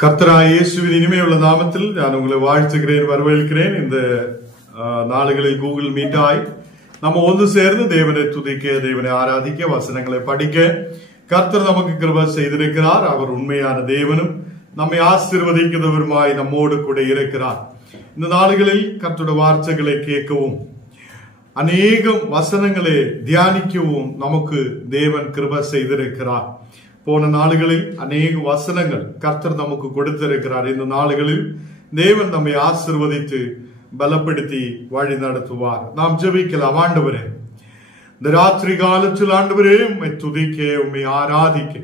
கர்த்தராகிய இயேசுவின் இனிமையுள்ள நாமத்தில் நான் உங்களை வாழ்த்துகிறேன், வரவேற்கிறேன். இந்த நாளுகளில் கூகுள் மீட்டாய் நம்ம ஒன்று சேர்ந்து தேவனை துதிக்க, தேவனை ஆராதிக்க, வசனங்களை படிக்க கர்த்தர் நமக்கு கிருபை செய்திருக்கிறார். அவர் உண்மையான தேவனும் நம்மை ஆசீர்வதிக்கிறவருமாய் நம்மோடு கூட இருக்கிறார். இந்த நாளுகளில் கர்த்தருடைய வார்த்தைகளை கேட்கவும் அநேகம் வசனங்களை தியானிக்கவும் நமக்கு தேவன் கிருபை செய்திருக்கிறார். போன நாளுகளில் அநேக வசனங்கள் கர்த்தர் நமக்கு கொடுத்திருக்கிறார். இந்த நாளுகளில் தேவன் நம்மை ஆசீர்வதித்து பலப்படுத்தி வழி நடத்துவார். நாம் ஜெபிக்கலாம். ஆண்டவரே, இந்த ராத்திரி காலத்தில் ஆண்டவரே உம்மை துதிக்க, உம்மை ஆராதிக்க,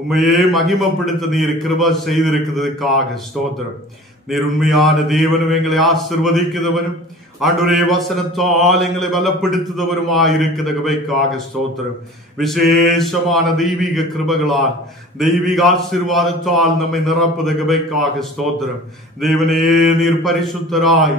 உம்மையே மகிமைப்படுத்த நீர் கிருபை செய்திருக்கிறதுக்காக ஸ்தோத்திரம். நீர் உண்மையான தேவனும் எங்களை ஆசீர்வதிக்கிறவனும் ஆண்டவரே வசனத்தால் எங்களை பலப்படுத்துவருமாயிருக்கிறதுக்காக ஸ்தோத்திரம். விசேஷமான தெய்வீக கிருபைகளால், தெய்வீக ஆசீர்வாதத்தால் நம்மை நிரப்புவதற்காக ஸ்தோத்திரம். தேவனே, நீர் பரிசுத்தராய்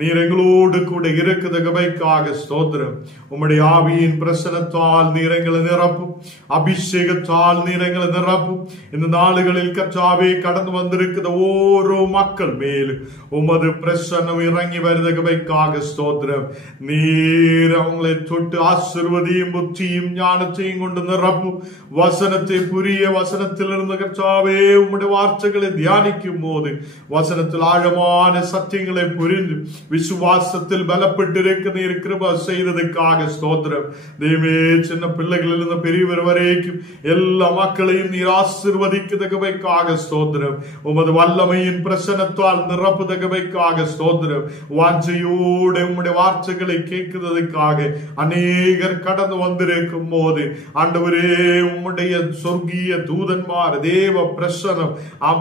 நீர் எங்களோடு கூட இருக்கிறதுக்காக ஸ்தோத்திரம். உம்முடைய ஆவியின் பிரசனத்தால் நீர் எங்களை நிரப்பும், அபிஷேகத்தால் நீர் எங்களை நிரப்பும். இந்த நாளுகளில் கர்த்தாவே கடந்து வந்திருக்கிற ஓரோ மக்கள் மேலும் உமது பிரசன்னம் இறங்கி வருவதற்காக ஸ்தோத்திரம். நீர் அவங்களை தொட்டு ஆசீர்வதியும், புத்தியும் ஞானத்தையும் கொண்டு நிரப்பும். வசனத்தை புரிய, வசனத்திலிருந்து கர்த்தாவே உம்முடைய வார்த்தைகளை தியானிக்கும் போது வசனத்தில் ஆழமான சத்தியங்களை புரிந்து விசுவாசத்தில் பலப்பட்டிருக்க நீர் கிருபை செய்ததுக்காக ஸ்தோத்திரம். தேவே, சின்ன பிள்ளைகளிலிருந்து பெரியவர் வரைக்கும் எல்லா மக்களையும் நீர் ஆசீர்வதிக்கிறதுக்காக ஸ்தோத்திரம். உமது வல்லமையின் பிரசனத்தால் நிரப்புவதற்காக ஸ்தோத்திரம். வாஞ்சையோடு உம்முடைய வார்த்தைகளை கேட்கிறதுக்காக அநேகர் கடந்து வந்திருக்கும் போது ஆண்டவரே உம்முடைய சொர்க்கிய தூதன்மார் தேவ பிரசனம்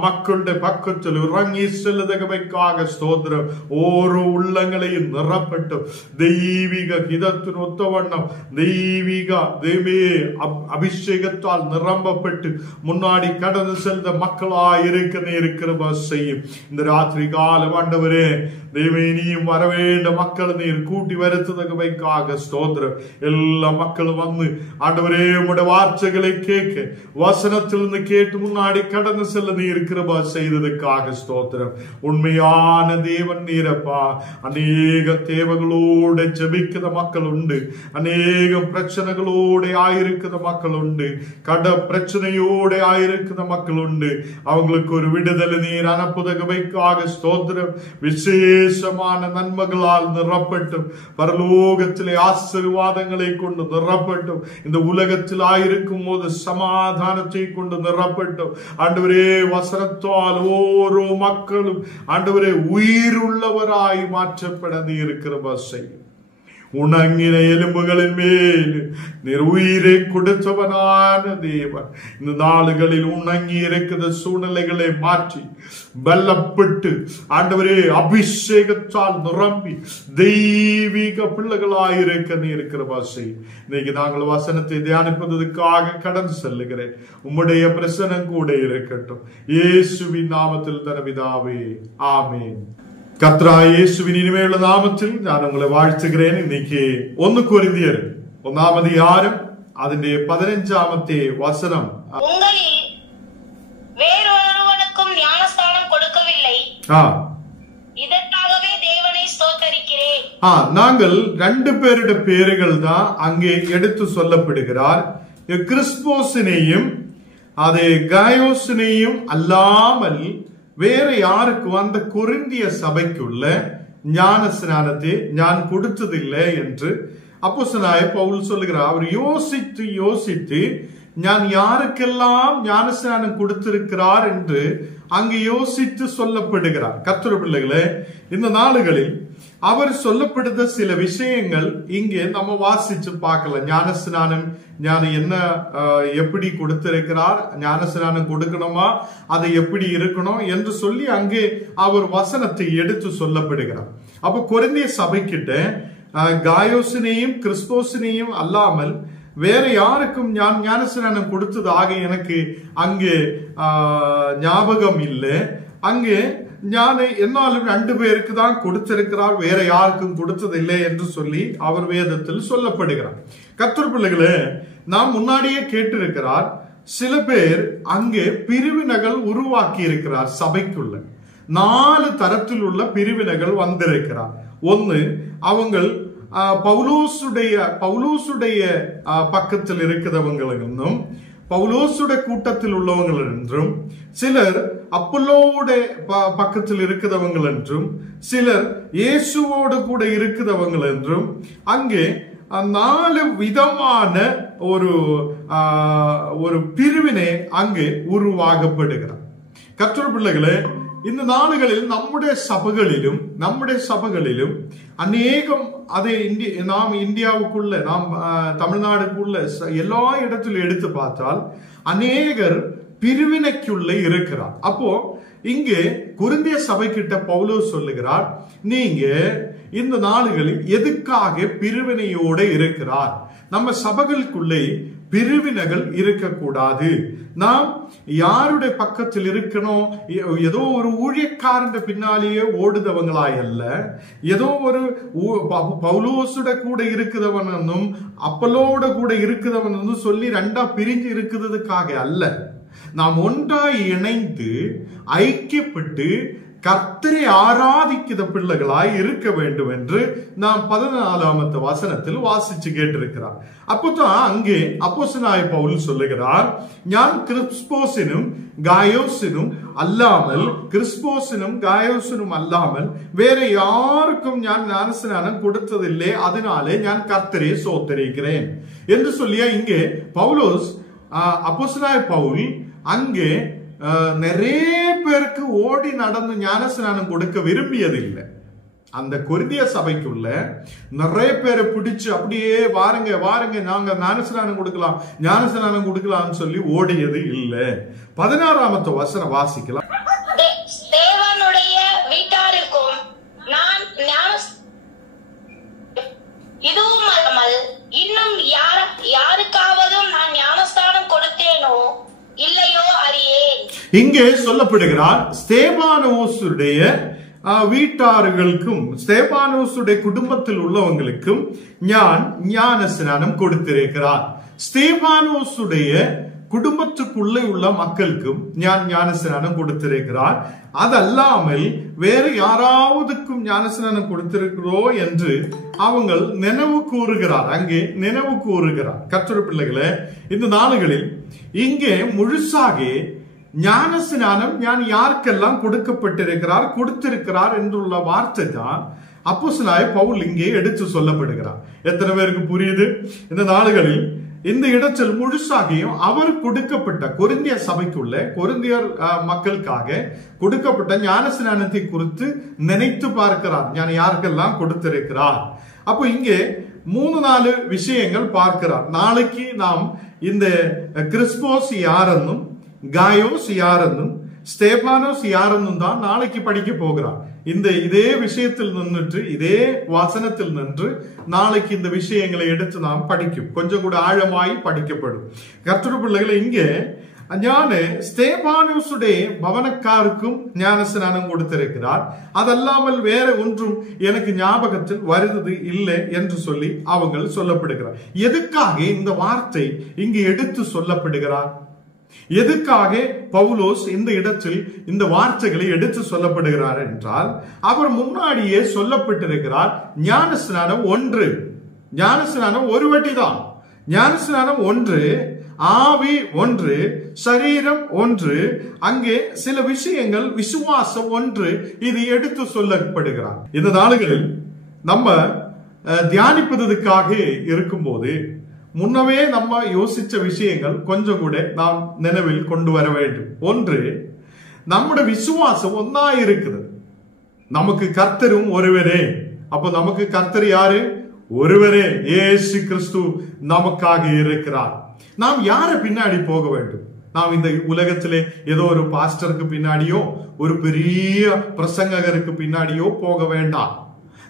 மக்களுடைய பக்கத்தில் இறங்கி செல்லுவதற்காக ஸ்தோத்திரம். ஓரோ உள்ளங்களையும் நிரப்பட்டும். தெய்வீக இதத்தின் ஒத்தவண்ணம் தெய்வீக தேவே அபிஷேகத்தால் நிரம்பப்பட்டு முன்னாடி கடந்து செல்த மக்களாயிருக்க கிருபை செய்யும். இந்த ராத்திரி காலம் ஆண்டவரே தேவே, நீயும் வரவேண்ட மக்கள் நீர் கூட்டி வருத்ததற்காக ஸ்தோத்திரம். எல்லா மக்களும் வந்து ஆண்டவரே உம்முடைய வார்த்தைகளை கேட்க, வசனத்திலிருந்து கேட்டு முன்னாடி கடந்து செல்ல நீர் கிருபை செய்ததுக்காக ஸ்தோத்திரம். உண்மையான தேவன் நீரப்பா. அநேக தேவைகளோட ஜெபிக்கிற மக்கள் உண்டு, அநேக பிரச்சனைகளோட ஆயிருக்கிற மக்கள் உண்டு, கட பிரச்சனையோட ஆயிருக்கிற மக்கள் உண்டு. அவங்களுக்கு ஒரு விடுதலை நீர் அனுப்புவதற்காக ஸ்தோத்திரம். விசேஷமான நன்மைகளால் நிரப்பட்டும், பரலோகத்திலே ஆசீர்வாதங்களை கொண்டு நிரப்பட்டும், இந்த உலகத்தில் ஆயிருக்கும் போது சமாதானத்தை கொண்டு நிரப்பட்டும். ஆண்டவரே வசனத்தால் ஓரோ மக்களும் ஆண்டவரே உயிர் உள்ளவராய் மாற்றப்பட நீர் கிருபை செய்யும். உணங்கின எலும்புகளின் மேல் நீர் உயிரை கொடுத்தவனான தேவன். இந்த நாளுகளில் உணங்கி இருக்கிற சூழ்நிலைகளை மாற்றி பலப்பட்டு ஆண்டவரே அபிஷேகத்தால் நிரம்பி தெய்வீக பிள்ளைகளாயிருக்க நீர் கிருபை செய்யும். இன்னைக்கு நாங்கள் வசனத்தை தியானிப்பதற்காக கடந்து செல்லுகிறேன். உம்முடைய பிரசன்னம் கூட இருக்கட்டும். இயேசுவின் நாமத்தில் தரவிதாவே, ஆமேன். கர்த்தராகிய இயேசுவின் இனிமையுள்ள நாமத்தில் நான் உங்களை வாழ்த்துகிறேன். இன்னைக்கு 1 கொரிந்தியர் 1ஆம் அதிகாரம் അതിന്റെ 15ஆമത്തെ வசனம். உங்களில் வேறொருவனுக்கும் ஞானஸ்நானம் கொடுக்கவில்லை, இதற்காகவே தேவனை ஸ்தோத்தரிக்கிறேன். நாங்கள் 2 பேருடைய பேர்கள் தான் அங்கே எடுத்து சொல்லப்படுகிறார். கிறிஸ்போசினையும் அதே காயோசினையும் அல்லாமல் வேற யாருக்கும் அந்த கொரிந்திய சபைக்குள்ள ஞான ஸ்நானத்தை நான் கொடுத்ததில்லை என்று அப்போஸ்தலனாகிய பவுல் சொல்லுகிறார். அவர் யோசித்து நான் யாருக்கெல்லாம் ஞான ஸ்நானம் கொடுத்திருக்கிறார் என்று அங்கு யோசித்து சொல்லப்படுகிறார். கர்த்தருடைய பிள்ளைகளே, இந்த நாளுகளில் அவர் சொல்லப்படுத்த சில விஷயங்கள் இங்கே நம்ம வாசிச்சு பார்க்கலாம். ஞானஸ்நானம் என்ன எப்படி கொடுத்திருக்கிறார், ஞானஸ்நானம் கொடுக்கணுமா, அதை எப்படி இருக்கணும் என்று சொல்லி அங்கே அவர் வசனத்தை எடுத்து சொல்லப்படுகிறார். அப்ப கொரிந்திய சபைக்கிட்ட காயோசினையும் கிறிஸ்போசினையும் அல்லாமல் வேற யாருக்கும் ஞானஸ்நானம் கொடுத்ததாக எனக்கு அங்கே ஞாபகம் இல்லை. அங்கே ஞான என்னாலும் 2 பேருக்கு தான் கொடுத்திருக்கிறார், வேற யாருக்கும் கொடுத்ததில்லை என்று சொல்லி அவர் வேதத்தில் சொல்லப்படுகிறார். கர்த்தர் பிள்ளைகளே, நாம் முன்னாடியே கேட்டிருக்கிறார், சில பேர் அங்கே பிரிவினைகள் உருவாக்கி இருக்கிறார். சபைக்குள்ள 4 தரத்தில் உள்ள பிரிவினைகள் வந்திருக்கிறார். ஒன்னு, அவங்கள் பவுலோசுடைய பக்கத்தில் இருக்கிறவங்களும் பவுலோசுடைய கூட்டத்தில் உள்ளவங்கள் என்றும், சிலர் அப்பல்லோவுடைய பக்கத்தில் இருக்கிறவங்கள் என்றும், சிலர் இயேசுவோடு கூட இருக்கிறவங்கள் என்றும், அங்கே 4 விதமான ஒரு பிரிவினை அங்கே உருவாகப்படுகிறார். கர்த்தருடைய பிள்ளைகளே, இந்த நாடுகளில் நம்முடைய சபைகளிலும் அநேகம் அதை நாம் இந்தியாவுக்குள்ள, நாம் தமிழ்நாடுக்குள்ள எல்லா இடத்திலும் எடுத்து பார்த்தால் அநேகர் பிரிவினைக்குள்ள இருக்கிறார். அப்போ இங்கே கொரிந்திய சபை கிட்ட பவுலோஸ் சொல்லுகிறார், நீங்க இந்த நாடுகளில் எதுக்காக பிரிவினையோட இருக்கிறார்? நம்ம சபைகளுக்குள்ளே பிரிவினைகள் இருக்கக்கூடாது. நாம் யாருடைய பக்கத்தில் இருக்கணும்? ஏதோ ஒரு ஊழியக்காரன் பின்னாலேயே ஓடுதவங்களாய் அல்ல, ஏதோ ஒரு பவுலோசுட கூட இருக்கிறவனும் அப்பல்லோட கூட இருக்கிறவனும் சொல்லி 2ஆ பிரிஞ்சு இருக்கிறதுக்காக அல்ல. நாம் ஒன்றாய் இணைந்து ஐக்கியப்பட்டு கர்த்தரை ஆராதிக்கிற பிள்ளைகளாய் இருக்க வேண்டும் என்று நாம் 14ஆம் வசனத்தில் வாசிச்சு கேட்டிருக்கிறார். அப்போதான் அங்கே அப்போஸ்தலனாகிய பவுல் சொல்லுகிறார், நான் கிறிஸ்போசினும் காயோசினும் அல்லாமல் வேற யாருக்கும் நான் ஞானஸ்நானம் கொடுத்ததில்லை, அதனாலே நான் கர்த்தரை ஸ்தோத்திரிக்கிறேன் என்று சொல்லிய இங்கே பவுலோஸ் அப்போஸ்தலனாகிய பவுல் அங்கே நிறைய பேருக்கு ஓடி நடந்து ஞானஸ்நானம் கொடுக்க விரும்பியதில்லை. அந்த கொரிந்திய சபைக்குள்ள நிறைய பேரை பிடிச்சு அப்படியே வாருங்க நாங்க ஞானஸ்நானம் கொடுக்கலாம் சொல்லி ஓடியது இல்லை. 16ஆம் வசனம் வாசிக்கலாம். தேவனுடைய வீட்டாருக்கும் நான் இதுவும் அல்லாமல் இன்னும் யாருக்காவதும் நான் ஞானஸ்நானம் கொடுத்தேனோ இல்லையோ அறியேன். இங்கே சொல்லப்படுகிறார், ஸ்தேபானோசுடைய வீட்டார்களுக்கும் ஸ்தேபானோசுடைய குடும்பத்தில் உள்ளவங்களுக்கும் ஞானஸ்நானம் கொடுத்திருக்கிறார். ஸ்தேபானோசுடைய குடும்பத்துக்குள்ளே உள்ள மக்களுக்கும் ஞானஸ்நானம் கொடுத்திருக்கிறார். அதல்லாமல் வேறு யாராவதுக்கும் ஞானஸ்நானம் கொடுத்திருக்கிறோ என்று அவங்க நினைவு கூறுகிறார். அங்கே நினைவு கூறுகிறார். கர்த்தருடைய பிள்ளைகளே, இந்த நாளுகளில் இங்கே முழுசாக ஞானஸ்நானம் யாருக்கெல்லாம் கொடுத்திருக்கிறார் என்றுள்ள வார்த்தை தான் அப்போஸ்தலனாகிய பவுல் இங்கே எடுத்து சொல்லப்படுகிறார். எத்தனை பேருக்கு புரியுது? இந்த நாளுகளில் இந்த இடத்தில் முழுசாகியும் அவர் கொடுக்கப்பட்ட கொரிந்திய சபைக்குள்ள கொரிந்தியர் மக்களுக்காக கொடுக்கப்பட்ட ஞானஸ்நானத்தை குறித்து நினைத்து பார்க்கிறார். யாருக்கெல்லாம் கொடுத்திருக்கிறார். அப்போ இங்கே 3-4 விஷயங்கள் பார்க்கிறார். நாளைக்கு நாம் இந்த கிறிஸ்போஸ் யாரென்னும் காயோஸ் யாரென்னும் ஸ்தேபானோஸ் யாரென்னும் தான் நாளைக்கு படிக்க போகிறார். இதே விஷயத்தில் நின்று இதே வசனத்தில் நின்று நாளைக்கு இந்த விஷயங்களை எடுத்து நாம் படிக்கும். கொஞ்சம் கூட ஆழமாய் படிக்கப்படும். கர்த்தருடைய பிள்ளைகளை, இங்கே ஸ்தேபானோசுடைய பவனக்காருக்கும் ஞானஸ்நானம் கொடுத்திருக்கிறார். அதல்லாமல் வேற ஒன்றும் எனக்கு ஞாபகத்தில் வருவது இல்லை என்று சொல்லி அவங்க சொல்லப்படுகிறார். எதுக்காக இந்த வார்த்தை இங்கு எடுத்து சொல்லப்படுகிறார்? எதுக்காக பவுலோஸ் இந்த இடத்தில் இந்த வார்த்தைகளை எடுத்து சொல்லப்படுகிறார் என்றால், அவர் முன்னாடியே சொல்லப்பட்டிருக்கிறார், ஞானஸ்நானம் ஒரு வட்டிதான். ஞானஸ்நானம் ஒன்று, ஆவி ஒன்று, சரீரம் ஒன்று, அங்கே சில விஷயங்கள் விசுவாசம் ஒன்று, இது எடுத்து சொல்லப்படுகிறார். இந்த நாளுகளில் நம்ம தியானிப்பதற்காக இருக்கும்போது முன்னவே நம்ம யோசிச்ச விஷயங்கள் கொஞ்சம் கூட நாம் நினைவில் கொண்டு வர வேண்டும். ஒன்று, நம்முடைய விசுவாசம் ஒன்னா இருக்குது. நமக்கு கர்த்தரும் ஒருவரே. அப்போ நமக்கு கர்த்தர் யாரு? ஒருவரே, இயேசு கிறிஸ்து நமக்காக இருக்கிறார். நாம் யாரை பின்னாடி போக வேண்டும்? நாம் இந்த உலகத்திலே ஏதோ ஒரு பாஸ்டருக்கு பின்னாடியோ ஒரு பெரிய பிரசங்கருக்கு பின்னாடியோ போக வேண்டாம்.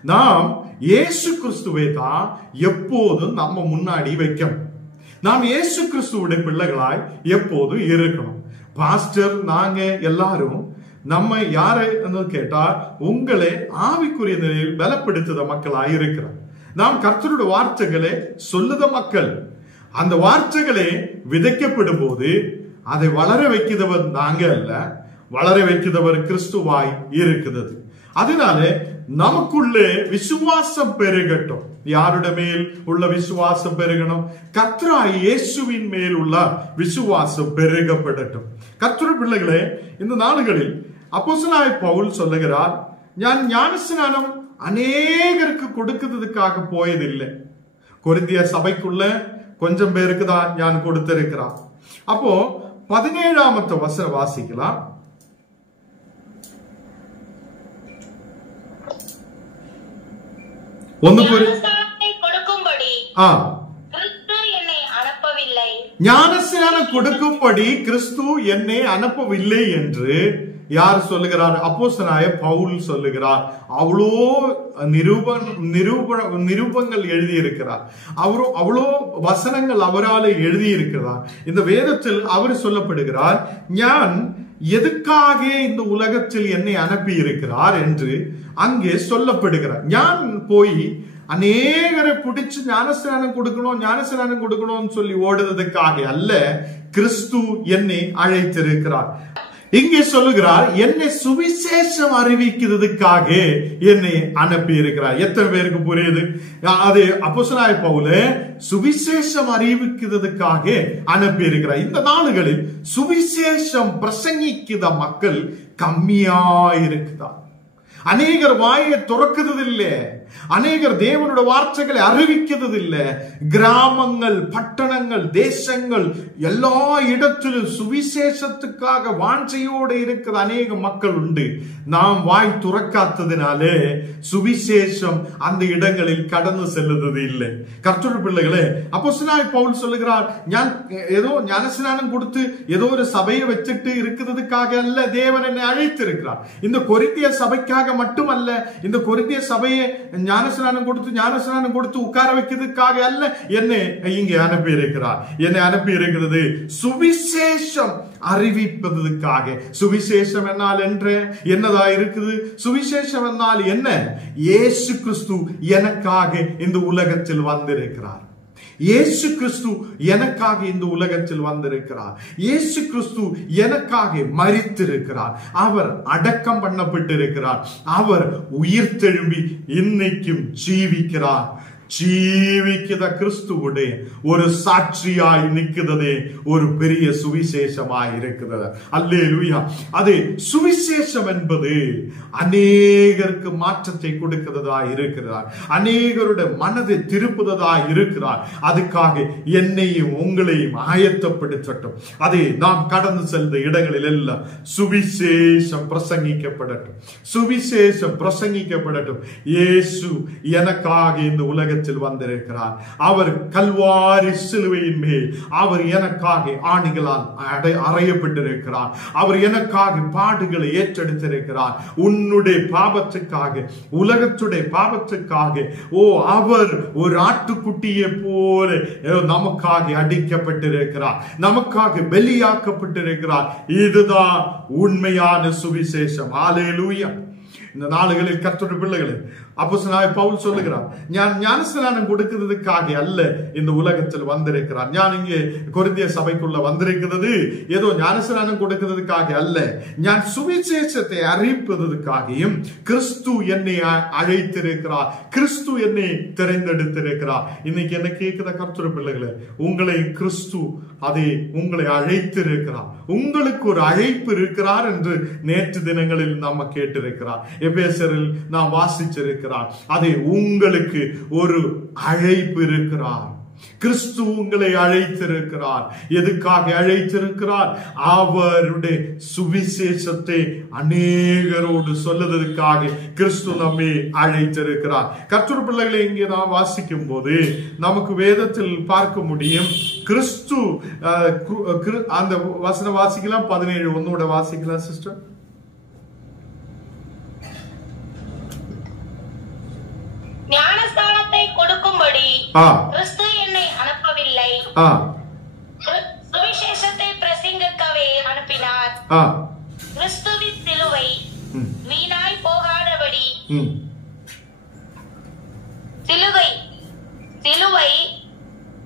நாம் இயேசு கிறிஸ்துவை தான் எப்போதும் நம்ம முன்னாடி வைக்கணும். நாம் இயேசு கிறிஸ்துவுடைய பிள்ளைகளாய் எப்போதும் இருக்கணும். பாஸ்டர் நாங்க எல்லாரும் நம்ம யாரை கேட்டா உங்களை ஆவிக்குரிய நிலையில் பலப்படுத்துத மக்களாய் இருக்கிறோம். நாம் கர்த்தருடைய வார்த்தைகளை சொல்லுத மக்கள். அந்த வார்த்தைகளே விதைக்கப்படும் போது அதை வளர வைக்கிறவர் நாங்க அல்ல, வளர வைக்கிறவர் கிறிஸ்துவாய் இருக்கிறது. அதனால நமக்குள்ளே விசுவாசம் பெருகட்டும். யாருடைய மேல் உள்ள விசுவாசம் பெருகணும்? கர்த்தராகிய இயேசுவின் மேல் உள்ள விசுவாசம் பெருகப்படட்டும். கர்த்தருடைய பிள்ளைகளே, இந்த நாடுகளில் அப்போஸ்தலனாகிய பவுல் சொல்லுகிறார், நான் ஞானஸ்நானம் அநேகருக்கு கொடுக்கிறதுக்காக போயதில்லை, கொரிந்திய சபைக்குள்ள கொஞ்சம் பேருக்கு தான் நான் கொடுத்திருக்கிறார். அப்போ 17ஆம் வசனம் வாசிக்கலாம். ஞானஸ்நானம் கொடுக்கும்படி கிறிஸ்து என்னை அனுப்பவில்லை என்று யார் சொல்லுகிறார்? அப்போஸ்தலனாகிய பவுல் சொல்லுகிறார். அவ்வளோ நிரூபங்கள் எழுதியிருக்கிறார், அவ்வளோ வசனங்கள் அவரால் எழுதியிருக்கிறார். இந்த வேதத்தில் அவர் சொல்லப்படுகிறார், ஞான் எதுக்காக இந்த உலகத்தில் என்னை அனுப்பி இருக்கிறார் என்று அங்கே சொல்லப்படுகிறார். ஞான் போய் அநேகரை பிடிச்சு ஞானஸ்நானம் கொடுக்கணும் சொல்லி ஓடுறதுக்காக அல்ல, கிறிஸ்து என்னை அழைத்திருக்கிறார். இங்கே சொல்லுகிறார், என்னை சுவிசேஷம் அறிவிக்கிறதுக்காக என்னை அனுப்பி இருக்கிறார். எத்தனை பேருக்கு புரியுது? அது அப்போஸ்தலனாகிய பவுல் சுவிசேஷம் அறிவிக்கிறதுக்காக அனுப்பி இருக்கிறார். இந்த நாடுகளில் சுவிசேஷம் பிரசங்கிக்கிற மக்கள் கம்மியா இருக்குதான். அநேகர் வாயை துறக்குறது இல்லை, அநேகர் தேவனுடைய வார்த்தைகளை அறிவிக்கிறது இல்லை. கிராமங்கள், பட்டணங்கள், தேசங்கள் எல்லா இடத்திலும் சுவிசேஷத்துக்காக வாஞ்சையோடு இருக்கிற அநேக மக்கள் உண்டு. நாம் வாய் துறக்காததினாலே சுவிசேஷம் அந்த இடங்களில் கடந்து செல்லுறது இல்லை. கர்த்தருடைய பிள்ளைகளே, அப்போஸ்தலனாகிய பவுல் சொல்லுகிறார், நான் ஏதோ ஞானஸ்நானம் கொடுத்து ஏதோ ஒரு சபையை வச்சுட்டு இருக்கிறதுக்காக அல்ல தேவன் என்னை அழைத்திருக்கிறார். இந்த கொரிந்திய சபைக்காக மட்டுமல்ல, இந்த கொரிந்திய சபையை ஞானஸ்நானம் கொடுத்து உட்கார வைக்கிறதுக்காக அல்ல என்னை இங்கே அனுப்பி இருக்கிறார். என்னை அனுப்பி இருக்கிறது சுவிசேஷம் அறிவிப்பதற்காக. சுவிசேஷம் என்னால் என்னதா இருக்குது? சுவிசேஷம் என்னால் என்ன? இயேசு கிறிஸ்து எனக்காக இந்த உலகத்தில் வந்திருக்கிறார். இயேசு கிறிஸ்து எனக்காக இந்த உலகத்தில் வந்திருக்கிறார். இயேசு கிறிஸ்து எனக்காக மரித்திருக்கிறார். அவர் அடக்கம் பண்ணப்பட்டிருக்கிறார். அவர் உயிர் தெழும்பி இன்னைக்கும் ஜீவிக்கிறார். ஜீவிக்கிற கிறிஸ்துவுடைய ஒரு சாட்சியாய் நிற்கிறதே ஒரு பெரிய சுவிசேஷமாய் இருக்கிறது. அல்லேலூயா. அது சுவிசேஷம் என்பது அநேகருக்கு மாற்றத்தை கொடுக்கிறதா இருக்கிறார், அநேகருடைய மனதை திருப்புவதா இருக்கிறார். அதுக்காக என்னையும் உங்களையும் ஆயத்தப்படுத்தட்டும். அதை நாம் கடந்து சென்ற இடங்களில் எல்லாம் சுவிசேஷம் பிரசங்கிக்கப்படட்டும், சுவிசேஷம் பிரசங்கிக்கப்படட்டும். இயேசு எனக்காக இந்த உலக வந்திருக்கிறார். அவர் கல்வாரி சிலுவையின் மேல் அவர் எனக்காக ஆணிகளால் அறையப்பட்டிருக்கிறார். அவர் எனக்காக பாடுகளை ஏற்றெடுத்திருக்கிறார். உன்னுடைய பாவத்துக்காக, உலகத்துடைய பாவத்துக்காக அவர் ஒரு ஆட்டுக்குட்டியை போல நமக்காக அடிக்கப்பட்டிருக்கிறார், நமக்காக பலியாக்கப்பட்டிருக்கிறார். இதுதான் உண்மையான சுவிசேஷம். அல்லேலூயா. இந்த நாளுகளில் கர்த்தருடைய பிள்ளைகளே, அப்போஸ்தலனாகிய பவுல் சொல்லுகிறார், நான் ஞானஸ்நானம் கொடுக்கிறதுக்காக அல்ல இந்த உலகத்தில் வந்திருக்கிறார். நான் இங்கே கொரிந்திய சபைக்குள்ள வந்திருக்கிறது ஏதோ ஞானஸ்நானம் கொடுக்கிறதுக்காக அல்ல, நான் சுவிசேஷத்தை அறிவிப்பதற்காகவும் கிறிஸ்து என்னை அழைத்திருக்கிறார், கிறிஸ்து என்னை தெரிந்தெடுத்திருக்கிறார். இன்னைக்கு என்ன கேட்கிற கர்த்தருடைய பிள்ளைகளே, உங்களை கிறிஸ்து அதை உங்களை அழைத்திருக்கிறார். உங்களுக்கு ஒரு அழைப்பு இருக்கிறார் என்று நேற்று தினங்களில் நாம கேட்டிருக்கிறார். எபேசியரில் நாம் வாசிச்சிருக்கிறார். அதை உங்களுக்கு ஒரு அழைப்பு இருக்கிறார். கிறிஸ்து உங்களை அழைத்திருக்கிறார். எதுக்காக அழைத்திருக்கிறார்? அவருடைய சுவிசேஷத்தை அநேகரோடு சொல்லுவதற்காக கிறிஸ்து நம்மை அழைத்திருக்கிறார். கர்த்தருடைய பிள்ளைகளை இங்கே நாம் வாசிக்கும் போது நமக்கு வேதத்தில் பார்க்க முடியும், கிறிஸ்து அந்த வசனம் வாசிக்கலாம். 17:1 வாசிக்கலாம் சிஸ்டர். ஞானஸ்நானத்தை கொடுக்கும்படி கிறிஸ்து என்னை அனுப்பவில்லை, சுவிசேஷத்தை பிரசங்கிக்கவே அனுப்பினார். கிறிஸ்துவின் சிலுவை வீணாய் போகாதபடி சிலுவை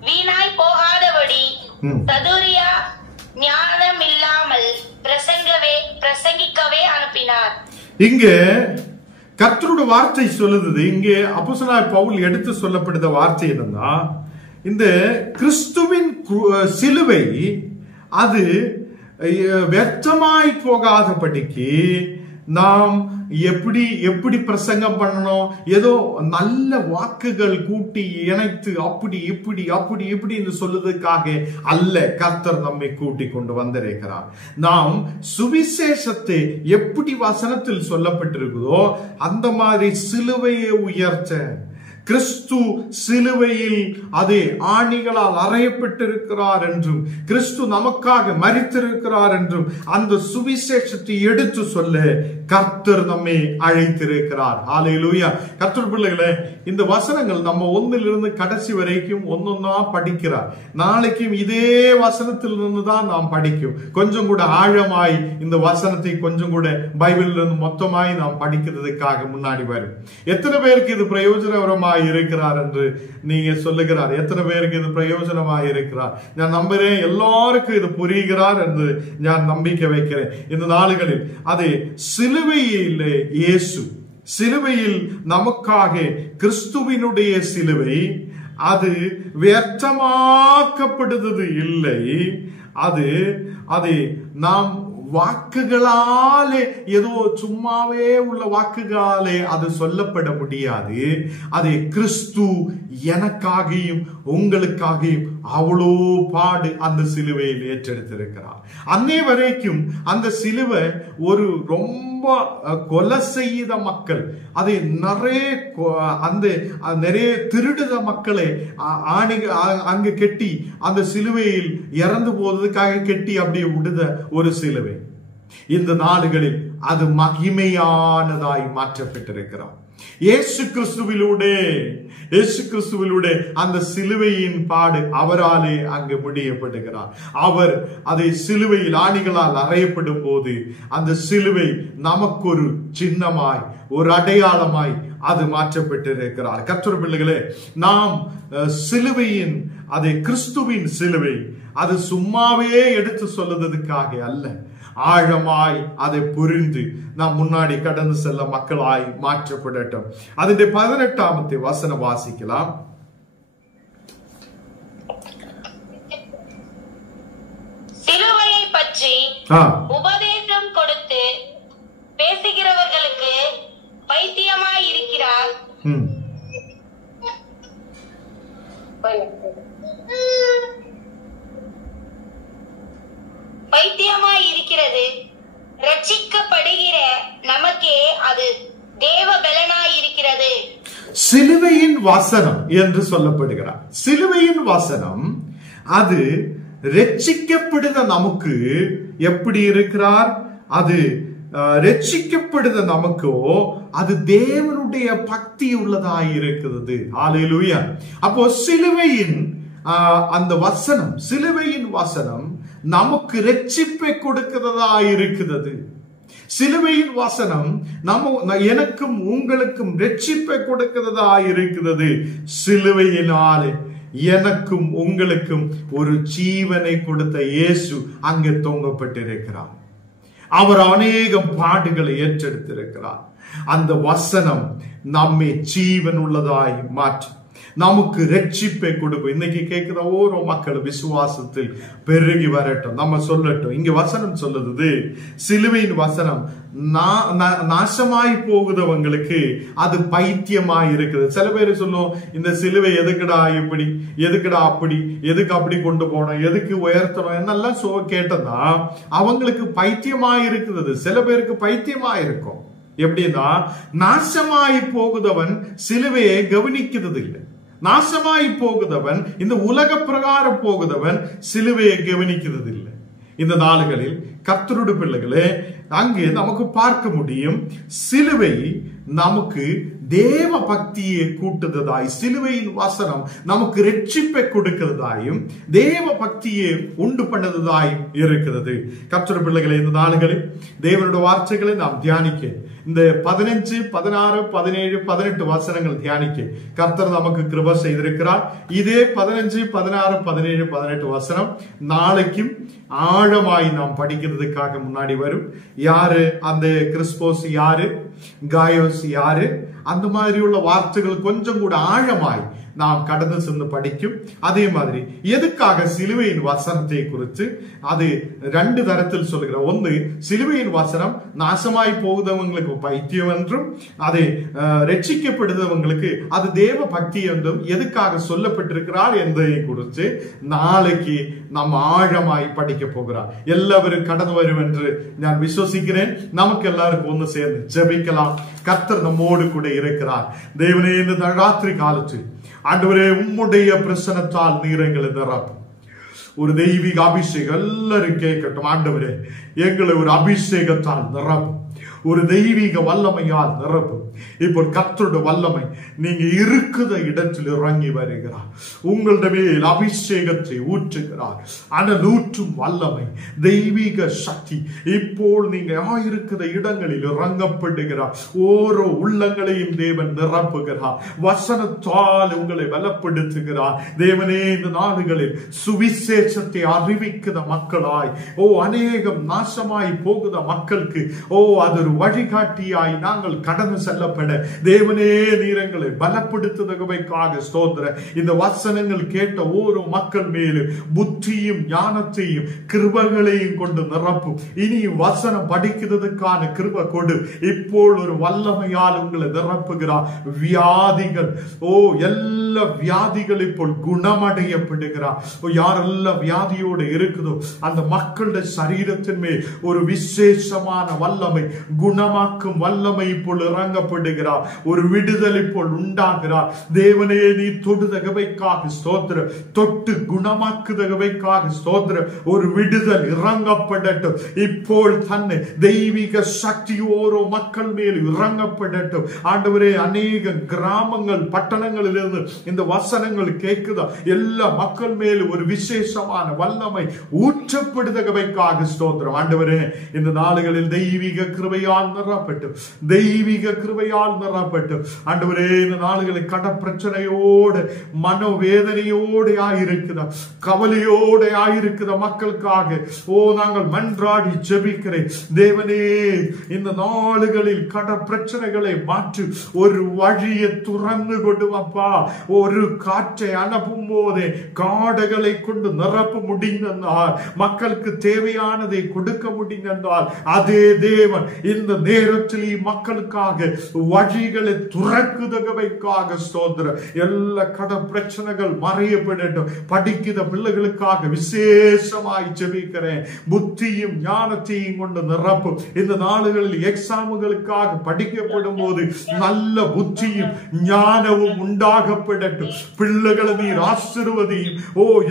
வீணாய் போகாத ததுரியா ஞானம் இல்லாமல் பிரசங்கிக்கவே அனுப்பினார். இங்கே கர்த்தருடைய வார்த்தை சொல்லுது. இங்கே அப்போஸ்தலனாகிய பவுல் எடுத்து சொல்லப்படுத வார்த்தை என்னன்னா, இந்த கிறிஸ்துவின் சிலுவை அது வியர்த்தமாய் போகாதபடிக்கு நாம் எப்படி பிரசங்கம் பண்ணணும், ஏதோ நல்ல வாக்குகள் கூட்டி இணைத்து அப்படி இப்படி என்று சொல்லுவதற்காக அல்ல கர்த்தர் நம்மை கூட்டி கொண்டு வந்திருக்கிறார். நாம் சுவிசேஷத்தை எப்படி வசனத்தில் சொல்லப்பட்டிருக்குதோ அந்த மாதிரி சிலுவையை உயர்த்த, கிறிஸ்து சிலுவையில் அதே ஆணிகளால் அறையப்பட்டிருக்கிறார் என்றும் கிறிஸ்து நமக்காக மரித்திருக்கிறார் என்றும் அந்த சுவிசேஷத்தை எடுத்து சொல்ல கர்த்தர் நம்மை அழைத்திருக்கிறார். ஹல்லேலூயா. கர்த்தர் பிள்ளைகளே, இந்த வசனங்கள் நம்ம ஒன்னிலிருந்து கடைசி வரைக்கும் ஒன்னொன்னா படிக்கிறார். நாளைக்கும் இதே வசனத்தில் இருந்து தான் நாம் படிக்கும். கொஞ்சம் கூட ஆழமாய் இந்த வசனத்தை கொஞ்சம் கூட பைபிளில் இருந்து மொத்தமாய் நாம் படிக்கிறதுக்காக முன்னாடி வரும். எத்தனை பேருக்கு இது பிரயோஜனகரமாய் இருக்கிறார் என்று நீங்க சொல்லுகிறார்? எத்தனை பேருக்கு இது பிரயோஜனமாக இருக்கிறார்? நான் நம்புறேன் எல்லாருக்கும் இது புரிகிறார் என்று நான் நம்பிக்கை வைக்கிறேன். இந்த நாளுகளில் அது சிலுவையிலே இயேசு சிலுவையில் நமக்காக கிறிஸ்துவினுடைய சிலுவை அது வியர்த்தமாக்கப்படுவது இல்லை. அது நாம் வாக்குகளாலே ஏதோ சும்மாவே உள்ள வாக்குகளாலே அது சொல்லப்பட முடியாது. அதை கிறிஸ்து எனக்காகியும் உங்களுக்காகியும் அவ்வளோ பாடு அந்த சிலுவையில் ஏற்றெடுத்திருக்கிறார். அன்னை வரைக்கும் அந்த சிலுவை ஒரு ரொம்ப கொலை செய்த மக்கள், அதை நிறைய திருடுத மக்களை அங்கு கெட்டி அந்த சிலுவையில் இறந்து போவதற்காக கெட்டி அப்படியே விடுத ஒரு சிலுவை. இந்த நாடுகளில் அது மகிமையானதாய் மாற்றப்பட்டிருக்கிறார். இயேசு கிறிஸ்துவிலூടെ அந்த சிலுவையின் பாடு அவராலே அங்கு முடியப்படுகிறார். அவர் அதை சிலுவையில் ஆணிகளால் அறையப்படும் போது அந்த சிலுவை நமக்கு ஒரு சின்னமாய் ஒரு அடையாளமாய் அது மாற்றப்பட்டிருக்கிறார். கர்த்தர் பிள்ளைகளே, நாம் சிலுவையின் அதை கிறிஸ்துவின் சிலுவை அது சும்மாவே எடுத்து சொல்லுவதற்காக அல்ல, ஆழமாய் அதை புரிந்து நாம் முன்னாடி கடந்து செல்ல மக்களாய் மாற்றப்படட்டும். அதிന്റെ 18வது வசனம் வாசிக்கலாம். சிலுவையை பற்றி உபதேசம் கொடுத்து பேசுகிறவர்களுக்கு பைத்தியமாய் இருக்கிறார். பைத்தியமாய் இருக்கிறது. ரட்சிக்கப்படுகிற நமக்கே அது தேவ பலனாய் இருக்கிறது. சிலுவையின் வசனம் என்று சொல்லப்படுகிறார். சிலுவையின் வசனம் அது ரட்சிக்கப்படுத நமக்கு எப்படி இருக்கிறார்? அது ரட்சிக்கப்படுத நமக்கோ அது தேவனுடைய பக்தி உள்ளதாய் இருக்கிறது. ஹல்லேலூயா. அப்போ சிலுவையின் அந்த வசனம், சிலுவையின் வசனம் நமக்கு ரட்சிப்பை கொடுக்கிறதா இருக்கிறது. சிலுவையின் வசனம் எனக்கும் உங்களுக்கும் ரட்சிப்பை கொடுக்கிறதா இருக்கிறது. சிலுவையினாலே எனக்கும் உங்களுக்கும் ஒரு ஜீவனை கொடுத்த இயேசு அங்கே தொங்கப்பட்டிருக்கிறார். அவர் அநேகம் பாடுகளை ஏற்றெடுத்திருக்கிறார். அந்த வசனம் நம்மை ஜீவன் உள்ளதாய் மாற்றும், நமக்கு ரட்சிப்பை கொடுக்கும். இன்னைக்கு கேட்கிற ஓரோ மக்கள் விசுவாசத்தில் பெருகி வரட்டும். நம்ம சொல்லட்டும், இங்க வசனம் சொல்லுது, சிலுவையின் வசனம் நாசமாய் போகுதவங்களுக்கு அது பைத்தியமாய் இருக்குது. சில பேர் சொல்லும், இந்த சிலுவை எதுக்குடா இப்படி, எதுக்குடா அப்படி, எதுக்கு அப்படி கொண்டு போனோம், எதுக்கு உயர்த்தணும் என்னெல்லாம் கேட்டதா அவங்களுக்கு பைத்தியமாய் இருக்குது. சில பேருக்கு பைத்தியமாய் இருக்கும். எப்படின்னா, நாசமாய் போகுதவன் சிலுவையை கவனிக்கிறது இல்லை. நாசமாய் போகுதவன், இந்த உலக பிரகாரம் போகுதவன் சிலுவையை கவனிக்கிறது இல்லை. இந்த நாளுகளில் கர்த்தருடைய பிள்ளைகளே, அங்கே நமக்கு பார்க்க முடியும், சிலுவை நமக்கு தேவ பக்தியை கூட்டுறதாய், சிலுவையின் வசனம் நமக்கு ரட்சிப்பை கொடுக்கிறதாயும் தேவ பக்தியை உண்டு பண்ணதாய் இருக்கிறது. கர்த்தருடைய பிள்ளைகளை, இந்த நாளுகளில் தேவனுடைய வார்த்தைகளை நாம் தியானிக்க, இந்த 15, 16, 17, 18 வசனங்கள் தியானிக்க கர்த்தர் நமக்கு கிருபை செய்திருக்கிறார். இதே 15, 16, 17, 18 வசனம் நாளைக்கும் ஆழமாய் நாம் படிக்கிறதுக்காக முன்னாடி வரும். யாரு அந்த கிறிஸ்போஸ், யாரு காயோஸ், யாரு அந்த மாதிரி உள்ள வார்த்தைகள் கொஞ்சம் கூட ஆழமாய் நாம் கடந்து சென்று படிக்கும். அதே மாதிரி எதுக்காக சிலுவையின் வசனத்தை குறித்து அது 2 தரத்தில் சொல்லுகிற. ஒன்று, சிலுவையின் வசனம் நாசமாய் போகுதவங்களுக்கு பைத்தியம் என்றும், அதை ரட்சிக்கப்படுதவங்களுக்கு அது தேவ பக்தி என்றும் எதுக்காக சொல்லப்பட்டிருக்கிறார் என்பதை குறித்து நாளைக்கு நாம் ஆழமாய் படிக்க போகிறார். எல்லாரும் கடந்து வரும் என்று நான் விசுவசிக்கிறேன். நமக்கு எல்லாருக்கும் ஒன்று சேர்ந்து ஜெபிக்கலாம். கர்த்தர் நம்மோடு கூட இருக்கிறார். தேவனே, இந்த ராத்திரி காலத்தில் ஆண்டவரே, உம்முடைய பிரசன்னத்தால் நீர் எங்களை நிரப்பும். ஒரு தெய்வீக அபிஷேகம் எல்லாரும் கேட்கட்டும். ஆண்டவரே, எங்களை ஒரு அபிஷேகத்தால் நிரப்பும், ஒரு தெய்வீக வல்லமையால் நிரப்பும். இப்போ கர்த்தருடைய வல்லமை நீங்க இருக்கிற இடத்தில் இறங்கி வருகிறார். உங்களுடைய மேல் அபிஷேகத்தை ஊற்றுகிறார். அனலூற்றும் வல்லமை, தெய்வீக சக்தி இப்போ நீங்க இருக்கிற இடங்களில் இறங்கப்படுகிறார். ஓரோ உள்ளங்களையும் தேவன் நிரப்புகிறார். வசனத்தால் உங்களை பலப்படுத்துகிறார். தேவனே, இந்த நாடுகளில் சுவிசேஷத்தை அறிவிக்கிற மக்களாய், அநேகம் நாசமாய் போகுத மக்களுக்கு அது ஒரு வழிகாட்டியாய் நாங்கள் கடந்து செல்லப்பட தேவனே, நீர் எங்களை பலப்படுத்துவதற்காக ஸ்தோத்திரம். இந்த வசனங்கள் கேட்ட ஓரோ மக்கள் மேலும் புத்தியும் ஞானத்தையும் கிருபைகளையும் கொண்டு நிரப்பும். இனி வசனம் படிக்கிறதுக்கான கிருபை கொடு. இப்போ ஒரு வல்லமையால் உங்களை நிரப்புகிறார். வியாதிகள், எல்லா வியாதிகள் இப்போ குணமடையப்படுகிறார். யாரெல்லாம் வியாதியோடு இருக்குதோ அந்த மக்களுடைய சரீரத்தின் மேல் ஒரு விசேஷமான வல்லமை, குணமாக்கும் வல்லமை இப்போ இறங்கப்படுகிறார். ஒரு விடுதலை இப்போ உண்டாகிறார். தேவனே, நீ தொடுதகவைக்காக ஸ்தோத்திரம். தொட்டு குணமாக்குதகவைக்காக ஸ்தோத்திரம். ஒரு விடுதல் இறங்கப்படட்டும். இப்போ தன்னை தெய்வீக சக்தி ஓரோ மக்கள் மேல் இறங்கப்படட்டும். ஆண்டவரே, அநேக கிராமங்கள் பட்டணங்களிலிருந்து இந்த வசனங்கள் கேட்குதா, எல்லா மக்கள் மேலும் ஒரு விசேஷமான வல்லமை ஊற்றப்படுதகவைக்காக ஸ்தோத்திரம். ஆண்டவரே, இந்த நாடுகளில் தெய்வீக கிருபையால் நிரப்பட்டும், தெய்வீக கிருபையால் நிரப்பட்டும். ஆண்டவரே, இந்த நாடுகளில் கட பிரச்சனையோடு மனோவேதனையோடு ஆயிருக்குதா, கவலையோடு ஆயிருக்குத மக்களுக்காக நாங்கள் மன்றாடி ஜெபிக்கிறேன். தேவனே, இந்த நாடுகளில் கட பிரச்சனைகளை மாற்றி ஒரு வழியை துறந்து கொண்டு வப்பா. ஒரு காற்றை அனுப்பும் போதே காடுகளை கொண்டு நிரப்ப முடிந்தால், மக்களுக்கு தேவையானதை கொடுக்க முடிந்தால், அதே தேவன் இந்த நேரத்தில் மக்களுக்காக வழிகளை துறக்குதகவைக்காக ஸ்தோத்திரம். எல்லா கட பிரச்சனைகள் மறையப்படட்டும். படிக்கிற பிள்ளைகளுக்காக விசேஷமாய் ஜெபிக்கிறேன். புத்தியும் ஞானத்தையும் கொண்டு நிரப்பும். இந்த நாடுகளில் எக்ஸாம்களுக்காக படிக்கப்படும் போது நல்ல புத்தியும் ஞானமும் உண்டாகப்படட்டும். பிள்ளைகளை நீர் ஆசீர்வதியும்.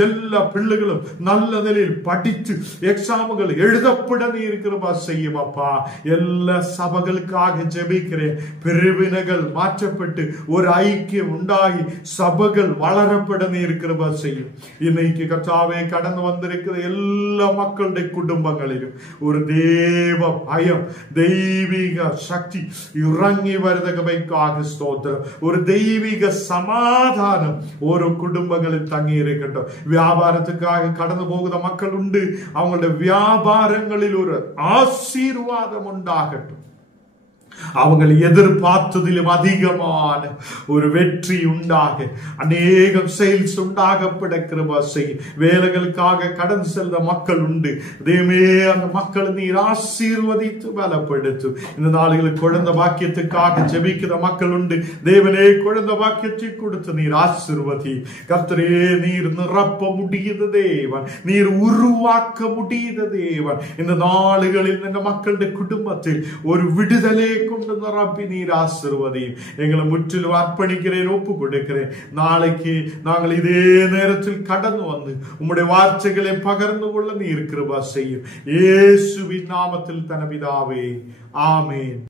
எல்லா பிள்ளைகளும் நல்ல நிலையில் படித்து எக்ஸாம்கள் எழுதப்பட நீர் கிருபை செய்யும் அப்பா. எல்லா சபைகளுக்காக ஜெபிக்கிறேன். பிரிவினைகள் மாற்றப்பட்டு ஒரு ஐக்கியம் உண்டாகி சபைகள் வளரப்பட நீர் கிருபை செய்யும். இன்னைக்கு கர்த்தாவே, கடந்து வந்திருக்கிற எல்லா மக்களுடைய குடும்பங்களிலும் ஒரு தேவ பயம், தெய்வீக சக்தி இறங்கி வருதகவைக்காக ஸ்தோத்திரம். ஒரு தெய்வீக சமாதானம் ஒரு குடும்பங்களில் தங்கி இருக்கட்டும். வியாபாரத்துக்காக கடந்து போகிற மக்கள் உண்டு. அவங்களுடைய வியாபாரங்களில் ஒரு ஆசீர்வாதம் உண்டாகட்டும். அவங்களை எதிர்பார்த்ததிலும் அதிகமான ஒரு வெற்றி உண்டாக, அநேகம் சேல்ஸ் உண்டாகப்பட கிருபை செய்யும். வேலைகளுக்காக கடந்து செல்ற மக்கள் உண்டு. தேவமே, அந்த மக்களை நீர் ஆசீர்வதித்து பலப்படுத்தும். இந்த நாடுகளில் குழந்தை பாக்கியத்துக்காக ஜெபிக்கிற மக்கள் உண்டு. தேவனே, குழந்தை பாக்கியத்தை கொடுத்து நீர் ஆசீர்வதி. கர்த்தரே, நீர் நிரப்ப முடியுத தேவன், நீர் உருவாக்க முடியுத தேவன். இந்த நாடுகளில் இந்த மக்களுடைய குடும்பத்தில் ஒரு விடுதலை கொண்டு நிரப்பி நீர் ஆசீர்வதியும். எங்களை முற்றிலும் அர்ப்பணிக்கிறேன், ஒப்பு கொடுக்கிறேன். நாளைக்கு நாங்கள் இதே நேரத்தில் கடந்து வந்து உம்முடைய வார்த்தைகளை பகிர்ந்து கொள்ள நீர் கிருபை செய்யும். இயேசுவின் நாமத்தில் தன பிதாவே, ஆமென்.